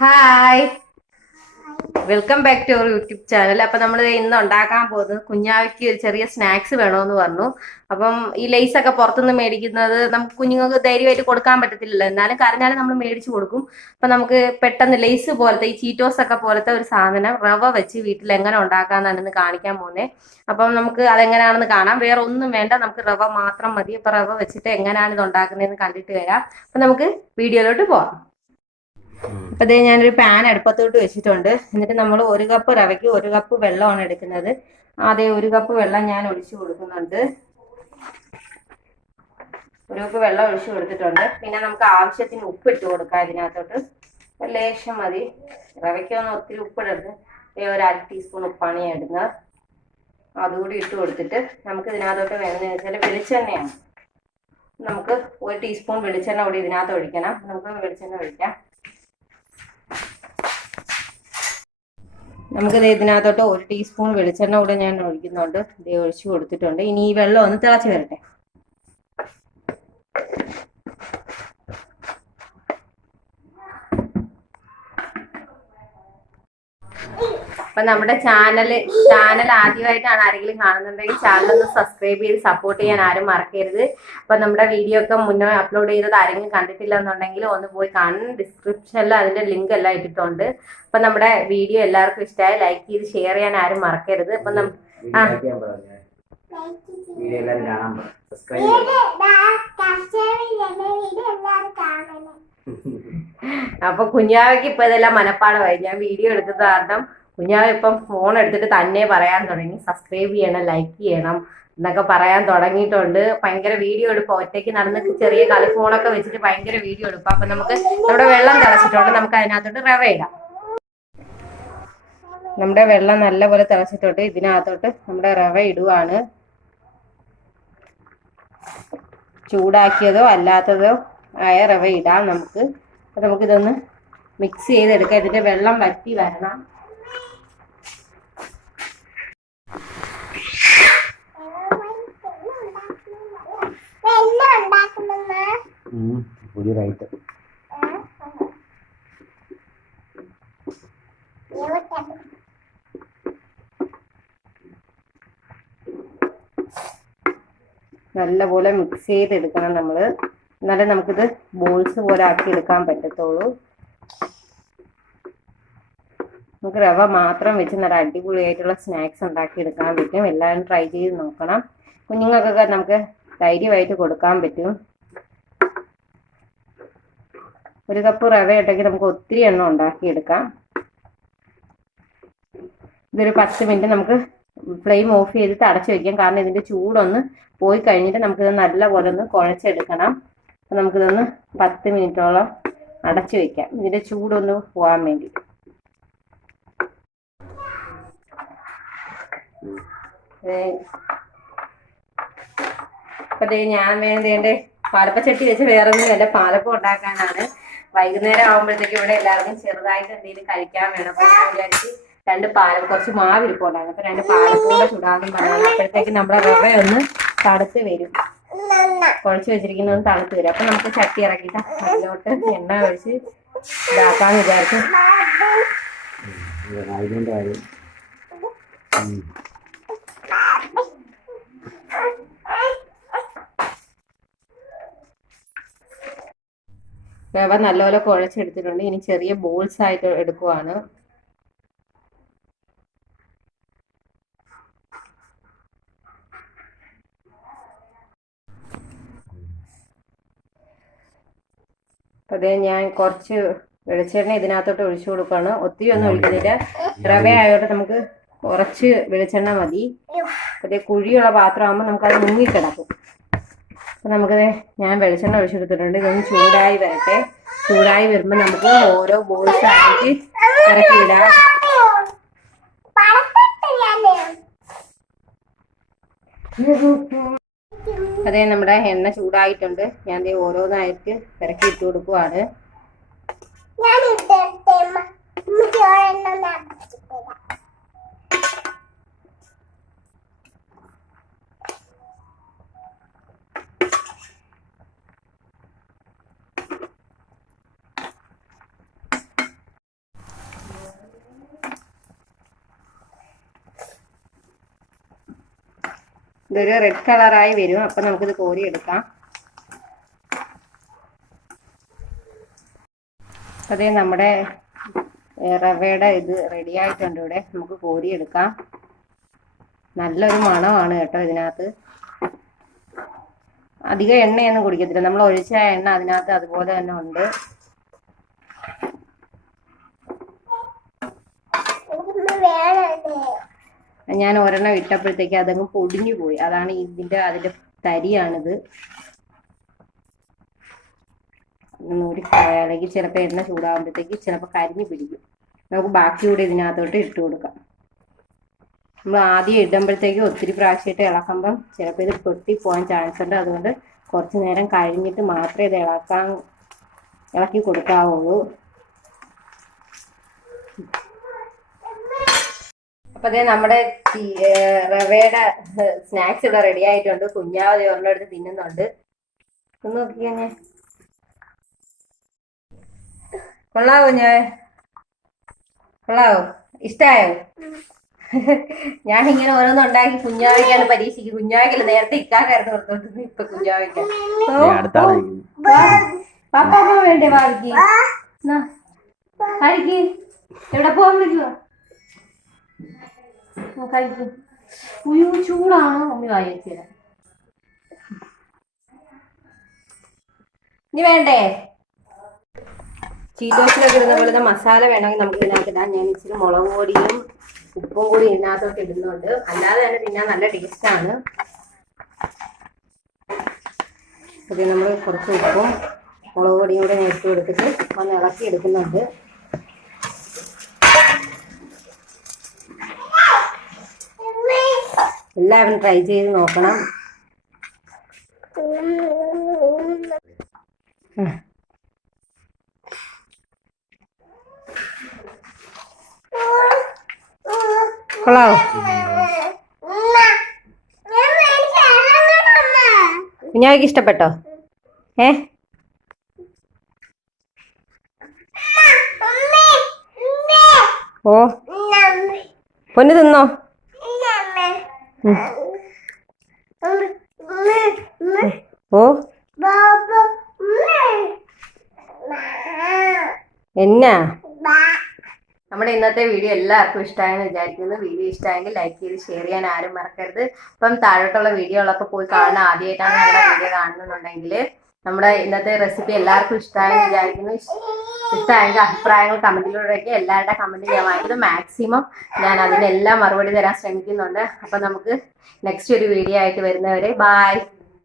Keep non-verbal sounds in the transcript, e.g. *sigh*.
Hi welcome back to our YouTube channel അപ്പൊ നമ്മൾ ഇന്ന് ഉണ്ടാക്കാൻ പോകുന്നത് കുഞ്ഞാവയ്ക്ക് ഒരു ചെറിയ സ്നാക്സ് വേണമെന്ന് പറഞ്ഞു. അപ്പം ഈ ലേസ് ഒക്കെ പുറത്തുനിന്ന് മേടിക്കുന്നത് നമുക്ക് കുഞ്ഞുങ്ങൾക്ക് ധൈര്യമായിട്ട് കൊടുക്കാൻ പറ്റത്തില്ലല്ലോ. എന്നാലും കരഞ്ഞാലും നമ്മൾ മേടിച്ചു കൊടുക്കും. അപ്പൊ നമുക്ക് പെട്ടെന്ന് ലേസ് പോലത്തെ ഈ ചീറ്റോസ് ഒക്കെ പോലത്തെ ഒരു സാധനം റവ വെച്ച് വീട്ടിൽ എങ്ങനെ ഉണ്ടാക്കാന്നാണ് ഇന്ന് കാണിക്കാൻ പോകുന്നത് അപ്പം നമുക്ക് അതെങ്ങനെയാണെന്ന് കാണാം. വേറെ ഒന്നും വേണ്ട. നമുക്ക് റവ മാത്രം മതി. അപ്പൊ റവ വെച്ചിട്ട് എങ്ങനെയാണ് ഇത് ഉണ്ടാക്കുന്നതെന്ന് കണ്ടിട്ട് വരാം. അപ്പൊ നമുക്ക് വീഡിയോയിലോട്ട് പോവാം. അപ്പൊ ഇതേ ഞാനൊരു പാൻ അടുപ്പത്തോട്ട് വെച്ചിട്ടുണ്ട്. എന്നിട്ട് നമ്മൾ ഒരു കപ്പ് റവയ്ക്ക് ഒരു കപ്പ് വെള്ളമാണ് എടുക്കുന്നത്. അതേ ഒരു കപ്പ് വെള്ളം ഞാൻ ഒഴിച്ചു കൊടുക്കുന്നുണ്ട്. ഒരു കപ്പ് വെള്ളം ഒഴിച്ചു കൊടുത്തിട്ടുണ്ട്. പിന്നെ നമുക്ക് ആവശ്യത്തിന് ഉപ്പ് ഇട്ട് കൊടുക്കാം ഇതിനകത്തോട്ട്. ലേശം മതി. റവയ്ക്കൊന്നും ഒത്തിരി ഉപ്പിടരുത്. ഒരു അര ടീസ്പൂൺ ഉപ്പാണ് ഞാൻ ഇടുന്നത്. അതുകൂടി ഇട്ട് കൊടുത്തിട്ട് നമുക്ക് ഇതിനകത്തോട്ട് വേണമെന്ന് വെച്ചാൽ വെളിച്ചെണ്ണയാണ്. നമുക്ക് ഒരു ടീസ്പൂൺ വെളിച്ചെണ്ണ കൂടി ഇതിനകത്ത് ഒഴിക്കണം. നമുക്ക് വെളിച്ചെണ്ണ ഒഴിക്കാം. നമുക്ക് ഇതിനകത്തോട്ട് ഒരു ടീസ്പൂൺ വെളിച്ചെണ്ണ കൂടെ ഞാൻ ഒഴിക്കുന്നുണ്ട്. ഇത് ഒഴിച്ചു കൊടുത്തിട്ടുണ്ട്. ഇനി ഈ വെള്ളം ഒന്ന് തിളച്ച് വരട്ടെ. അപ്പൊ നമ്മുടെ ചാനൽ ചാനൽ ആദ്യമായിട്ടാണ് ആരെങ്കിലും കാണുന്നുണ്ടെങ്കിൽ ചാനൽ ഒന്ന് സബ്സ്ക്രൈബ് ചെയ്ത് സപ്പോർട്ട് ചെയ്യാൻ ആരും മറക്കരുത്. അപ്പൊ നമ്മുടെ വീഡിയോ ഒക്കെ മുന്നേ അപ്ലോഡ് ചെയ്തത് ആരെങ്കിലും കണ്ടിട്ടില്ല എന്നുണ്ടെങ്കിൽ ഒന്ന് പോയി കാണും ഡിസ്ക്രിപ്ഷനിൽ അതിന്റെ ലിങ്ക് എല്ലാം ഇട്ടിട്ടുണ്ട്. അപ്പൊ നമ്മുടെ വീഡിയോ എല്ലാവർക്കും ഇഷ്ടമായി ലൈക്ക് ചെയ്ത് ഷെയർ ചെയ്യാൻ ആരും മറക്കരുത്. അപ്പൊ *laughs* അപ്പൊ കുഞ്ഞാവയ്ക്ക് ഇപ്പൊ ഇതെല്ലാം മനപ്പാടമായി. ഞാൻ വീഡിയോ എടുത്തത് കാരണം കുഞ്ഞാവ ഇപ്പം ഫോൺ എടുത്തിട്ട് തന്നെ പറയാൻ തുടങ്ങി. സബ്സ്ക്രൈബ് ചെയ്യണം ലൈക്ക് ചെയ്യണം എന്നൊക്കെ പറയാൻ തുടങ്ങിയിട്ടുണ്ട്. ഭയങ്കര വീഡിയോ എടുപ്പ്. ഒറ്റയ്ക്ക് നടന്ന് ചെറിയ കളി ഫോണൊക്കെ വെച്ചിട്ട് ഭയങ്കര വീഡിയോ എടുപ്പ്. അപ്പൊ നമുക്ക് നമ്മുടെ വെള്ളം തിളച്ചിട്ടുണ്ട്. നമുക്ക് അതിനകത്തോട്ട് റവ ഇടാം. നമ്മുടെ വെള്ളം നല്ലപോലെ തിളച്ചിട്ടുണ്ട്. ഇതിനകത്തോട്ട് നമ്മുടെ റവ ഇടുവാണ്. ചൂടാക്കിയതോ അല്ലാത്തതോ ആയ റവ ഇടാം നമുക്ക്. അപ്പൊ നമുക്കിതൊന്ന് മിക്സ് ചെയ്തെടുക്കാം. ഇതിന്റെ വെള്ളം വറ്റി വരണം. പുതിയതായിട്ട് നല്ലപോലെ മിക്സ് ചെയ്തെടുക്കണം നമ്മൾ എന്നാലേ നമുക്കിത് ബോൾസ് പോലെ ആക്കി എടുക്കാൻ പറ്റത്തുള്ളൂ. നമുക്ക് റവ മാത്രം വെച്ച് നല്ല അടിപൊളിയായിട്ടുള്ള സ്നാക്സ് ഉണ്ടാക്കി എടുക്കാൻ പറ്റും. എല്ലാവരും ട്രൈ ചെയ്ത് നോക്കണം. കുഞ്ഞുങ്ങൾക്കൊക്കെ നമുക്ക് ധൈര്യമായിട്ട് കൊടുക്കാൻ പറ്റും. ഒരു കപ്പ് റവ ഉണ്ടെങ്കിൽ നമുക്ക് ഒത്തിരി എണ്ണം ഉണ്ടാക്കിയെടുക്കാം. ഇതൊരു പത്ത് മിനിറ്റ് നമുക്ക് ഫ്ലെയിം ഓഫ് ചെയ്തിട്ട് അടച്ചു വെക്കാം. കാരണം ഇതിന്റെ ചൂടൊന്ന് പോയി കഴിഞ്ഞിട്ട് നമുക്കിത് നല്ലപോലെ ഒന്ന് കുഴച്ചെടുക്കണം. അപ്പം നമുക്കിതൊന്ന് പത്ത് മിനിറ്റോളം അടച്ചു വെക്കാം. ഇതിന്റെ ചൂടൊന്ന് പോകാൻ വേണ്ടി. അപ്പൊ ഞാൻ വേണ്ടേ പാലപ്പച്ചട്ടി വെച്ച് വേറെ ഒന്നുമല്ല പാലപ്പം ഉണ്ടാക്കാനാണ്. വൈകുന്നേരം ആകുമ്പോഴത്തേക്ക് ഇവിടെ എല്ലാവർക്കും ചെറുതായിട്ട് എന്തെങ്കിലും കഴിക്കാൻ വേണം. അപ്പൊ ഞാൻ വിചാരിച്ച് രണ്ട് പാലം കുറച്ച് മാവ് ഇരിപ്പുണ്ടായിരുന്നു അപ്പൊ രണ്ട് പാലപ്പൂടെ ചുടാന്നും പറഞ്ഞു അപ്പോഴത്തേക്ക് നമ്മുടെ റവ ഒന്ന് തണുത്ത് വരും. കുഴച്ച് വെച്ചിരിക്കുന്നത് തണുത്ത് വരും. അപ്പൊ നമുക്ക് ചട്ടി ഇറക്കിയിട്ട് അതിലോട്ട് എണ്ണ ഒഴിച്ച് ഇതാക്കാന്ന് വിചാരിച്ചു. റവ നല്ലപോലെ കുഴച്ചെടുത്തിട്ടുണ്ട് ഇനി ചെറിയ ബോൾസ് ആയിട്ട് എടുക്കുവാണ്. അതെ ഞാൻ കുറച്ച് വെളിച്ചെണ്ണ ഇതിനകത്തോട്ട് ഒഴിച്ചു കൊടുക്കുകയാണ്. ഒത്തിരി ഒന്നും ഒഴിക്കുന്നില്ല. റവ നമുക്ക് കുറച്ച് വെളിച്ചെണ്ണ മതി. അതേ കുഴിയുള്ള പാത്രമാകുമ്പോൾ നമുക്കത് മുങ്ങിക്കിടക്കും അപ്പൊ നമുക്കത് ഞാൻ വെളിച്ചെണ്ണ ഒഴിച്ചെടുത്തിട്ടുണ്ട് ഇതൊന്ന് ചൂടായി വരട്ടെ. ചൂടായി വരുമ്പോൾ നമുക്ക് ഓരോ ബോൾസ് ആയിട്ട് ഇറക്കിയിടാം അതെ നമ്മുടെ എണ്ണ ചൂടായിട്ടുണ്ട്. ഞാൻ ഓരോന്നായിട്ട് ഇറക്കി ഇട്ട് കൊടുക്കുവാണ് ഞാൻ ഇട്ടേ ഇതൊരു റെഡ് കളറായി വരും. അപ്പൊ നമുക്കിത് കോരി എടുക്കാം അതേ നമ്മുടെ റവയുടെ ഇത് റെഡി ആയിട്ടുണ്ട് ഇവിടെ. നമുക്ക് കോരി എടുക്കാം നല്ലൊരു മണമാണ് കേട്ടോ ഇതിനകത്ത്. അധികം എണ്ണയൊന്നും കുടിക്കത്തില്ല. നമ്മൾ ഒഴിച്ച എണ്ണ അതിനകത്ത് അതുപോലെ തന്നെ ഉണ്ട് എനിക്കൊന്ന് വേണേ ഞാൻ ഒരെണ്ണം ഇട്ടപ്പോഴത്തേക്ക് അതങ്ങ് പൊടിഞ്ഞു പോയി. അതാണ് ഇതിന്റെ അതിന്റെ തരിയാണിത്. നൂരി അല്ലെങ്കിൽ ചിലപ്പോൾ എണ്ണ ചൂടാകുമ്പോഴത്തേക്ക് ചിലപ്പോൾ കരിഞ്ഞു പിടിക്കും. നമുക്ക് ബാക്കി കൂടെ ഇതിനകത്തോട്ട് ഇട്ട് കൊടുക്കാം. നമ്മൾ ആദ്യം ഇടുമ്പോഴത്തേക്ക് ഒത്തിരി പ്രാവശ്യമായിട്ട് ഇളക്കുമ്പം ചിലപ്പോൾ ഇത് പൊട്ടി പോകാൻ ചാൻസ് ഉണ്ട്. അതുകൊണ്ട് കുറച്ച് നേരം കഴിഞ്ഞിട്ട് മാത്രമേ ഇത് ഇളക്കാൻ ഇളക്കി കൊടുക്കാവുള്ളൂ. അപ്പൊ അതെ നമ്മുടെ റവയുടെ സ്നാക്സ് ഇവിടെ റെഡി ആയിട്ടുണ്ട്. കുഞ്ഞാവതി ഒരെണ്ണം എടുത്ത് തിന്നുന്നുണ്ട്. ഒന്ന് നോക്കിയാ ഞാൻ കൊള്ളാവോ ഞാൻ കൊള്ളാവോ? ഇഷ്ടായോ? ഞാൻ ഇങ്ങനെ ഓരോന്നും ഉണ്ടാക്കി കുഞ്ഞാവയ്ക്കാണ് പരീക്ഷിക്കും കുഞ്ഞാവയ്ക്കല്ല നേരത്തെ ഇക്കാക്കായിരുന്നു ഓർത്തോണ്ട് ഇപ്പൊ കുഞ്ഞാവയ്ക്ക. ദേ അടുത്ത ആളായിരിക്കും പാപ്പ വേണ്ടേ വാവിക്ക് എവിടെ പോകാൻ വിളിക്കുവാ കഴിക്ക് ഉയ്യോ വേണ്ടേ? ചീറ്റോസിലൊക്കെ ഇടുന്ന പോലത്തെ മസാല വേണമെങ്കിൽ നമുക്ക് ഇതിനകത്ത് ഇടാം. ഞാൻ ഇച്ചിരി മുളക് പൊടിയും ഉപ്പും കൂടി ഇതിനകത്തോട്ട് ഇടുന്നുണ്ട്. അല്ലാതെ തന്നെ തിന്നാൻ നല്ല ടേസ്റ്റാണ് അത് നമ്മൾ കുറച്ച് ഉപ്പും മുളക് പൊടിയും കൂടെ നേരിട്ട് കൊടുത്തിട്ട് ഒന്ന് ഇളക്കി എടുക്കുന്നുണ്ട്. എല്ലാവരും ട്രൈ ചെയ്ത് നോക്കണം. കൊള്ളാവോ കുഞ്ഞാവയ്ക്ക് ഇഷ്ടപ്പെട്ടോ ഏ ഓ പൊന്നു തിന്നോ. ഓ. എന്നാ? നമ്മുടെ ഇന്നത്തെ വീഡിയോ എല്ലാവർക്കും ഇഷ്ടമായെന്ന് വിചാരിക്കുന്നു. വീഡിയോ ഇഷ്ടമായെങ്കിൽ ലൈക്ക് ചെയ്ത് ഷെയർ ചെയ്യാൻ ആരും മറക്കരുത്. ഇപ്പം താഴോട്ടുള്ള വീഡിയോകളൊക്കെ പോയി കാണുന്ന ആദ്യമായിട്ടാണ് നമ്മുടെ വീഡിയോ കാണുന്നുണ്ടെങ്കിൽ നമ്മുടെ ഇന്നത്തെ റെസിപ്പി എല്ലാവർക്കും ഇഷ്ടമായെന്ന് വിചാരിക്കുന്നു. ഇഷ്ടമായെങ്കിൽ അഭിപ്രായങ്ങൾ കമന്റിലൂടെയൊക്കെ എല്ലാവരുടെ കമന്റ് ഞാൻ വാങ്ങിയത് മാക്സിമം ഞാൻ അതിനെല്ലാം മറുപടി തരാൻ ശ്രമിക്കുന്നുണ്ട്. അപ്പം നമുക്ക് നെക്സ്റ്റ് ഒരു വീഡിയോ ആയിട്ട് വരുന്നവരെ ബായ്